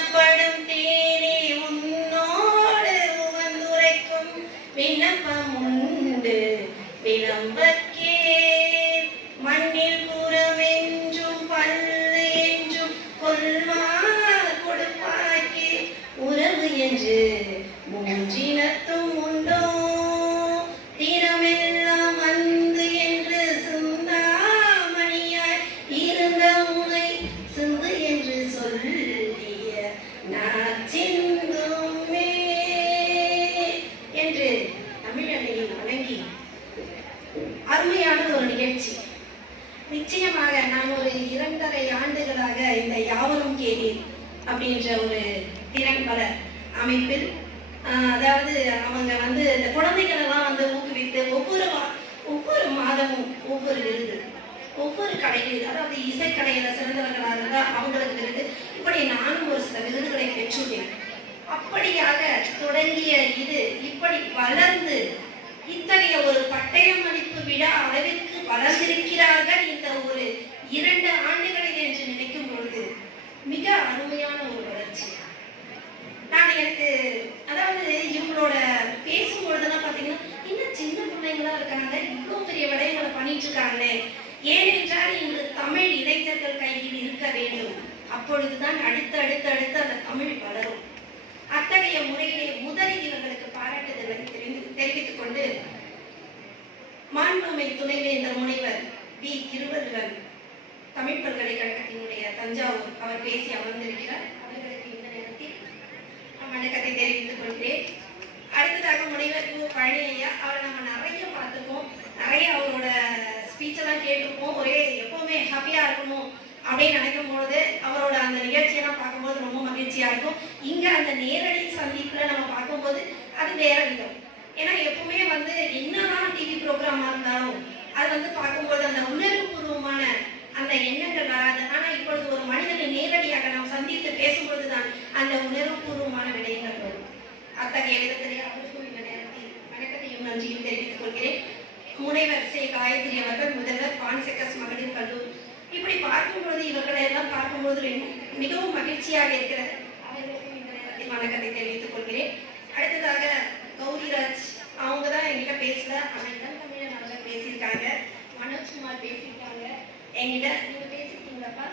உண்ணப்படும் தேனே உன்னோடு உவந்துரைக்கும் விண்ணப்பம் உண்டு விளம்பற்கே மண்ணில் புறமென்றும் பல்லு என்றும் கொள்வார் கொடுப்பாக்கே உறவு என்று மூன்றினத்தும் உண்டோ தீரமெல்லாம் வந்து என்று சிந்தாமணியாய் இருந்த உனை சிந்து என்று சொல்லிய நாச்சிந்துமே என்று தமிழனையை வணங்கி அருமையான ஒரு நிகழ்ச்சி. நிச்சயமாக நான் ஒரு 2.5 ஆண்டுகளாக இந்த யாவரும் கேளீர் அப்படின்ற ஒரு திறன்பட அமைப்பில் அதாவது அவங்க இந்த குழந்தைகள் எல்லாம் ஊக்குவித்து ஒவ்வொரு மாதமும் ஒவ்வொரு விருது ஒவ்வொரு கடைகளில் அதாவது இசைக்கடையில சிறந்தவர்களாக இருந்தால் அவங்களுக்கு விருது இப்படி நானும் ஒரு சில விருதுகளை பெற்றுள்ளேன். அப்படியாக தொடங்கிய இது இப்படி வளர்ந்து இத்தகைய ஒரு பட்டயமளிப்பு விழா அளவிற்கு வளர்ந்திருக்கிறார்கள் இந்த ஒரு 2 ஆண்டுகளில் என்று நினைக்கும் பொழுது மிக அருமையான ஒரு வளர்ச்சி. நான் எனக்கு அதாவது இவங்களோட பேசும்பொழுதுலாம் பார்த்தீங்கன்னா இன்னும் சின்ன பிள்ளைங்களா இருக்காங்க, இவ்வளோ பெரிய விடயங்களை பண்ணிட்டு இருக்காங்களே. ஏனென்றால் இன்று தமிழ் இளைஞர்கள் கையில் இருக்க வேண்டும். அப்பொழுதுதான் அடுத்து அந்த தமிழ் வளரும். அத்தகைய முறையிலே முதலில் இவர்களுக்கு பாராட்டுதலை தெரிவித்துக் கொண்டு மாண்புமை துணைவேந்தர் முனைவர் வி. திருவள்ளுவர் தமிழ் பல்கலைக்கழகத்தினுடைய தஞ்சாவூர் அவர் பேசி அமர்ந்திருக்கிறார். அவர்களுக்கு இந்த நேரத்தில் வணக்கத்தை தெரிவித்துக் கொள்கிறேன். அடுத்ததாக முனைவர் கு. பழனியா, அவரை நம்ம நிறைய பார்த்துருக்கோம், நிறைய அவரோட ஸ்பீச் எல்லாம் கேட்டிருப்போம். ஒரே எப்பவுமே ஹாப்பியா இருக்கணும் அப்படின்னு நினைக்கும் பொழுது அவரோட அந்த நிகழ்ச்சியெல்லாம் பார்க்கும்போது ரொம்ப மகிழ்ச்சியா இருக்கும். இங்க அந்த நேரடி சந்திப்புல நம்ம பார்க்கும்போது அது வேற விதம். ஏன்னா எப்பவுமே என்னதான் டிவி ப்ரோக்ராமா இருந்தாலும் அது பார்க்கும்போது அந்த உணர்வுபூர்வமான அந்த எண்ணங்கள் வராது. ஆனா இப்பொழுது ஒரு மனிதனை நேரடியாக நாம் சந்தித்து பேசும்பொழுதுதான் அந்த உணர்வுபூர்வமான விடயங்கள் வரும். அத்தகைய விதத்திலே அவருக்கும் இந்த நேரத்தில் வணக்கத்தையும் நன்றியும் தெரிவித்துக் கொள்கிறேன். முனைவர் சே. காயத்ரி அவர்கள் முதல்வர் பான்செகஸ் மகளிர் கல்லூரி. இப்படி பார்க்கும்போது இவர்களை எல்லாம் பார்க்கும்போது மிகவும் மகிழ்ச்சியாக இருக்கிறது. அவர்களுக்கும் இந்த நேரத்தில் வணக்கத்தை தெரிவித்துக் கொள்கிறேன். அடுத்ததாக கௌரிராஜ், அவங்க தான் என்கிட்ட பேசல, ஆனால் இளந்தமிழன் அவங்க பேசியிருக்காங்க. மனோஜ்குமார் பேசியிருக்காங்க. என்கிட்ட நீங்க பேசியிருக்கீங்களாப்பா?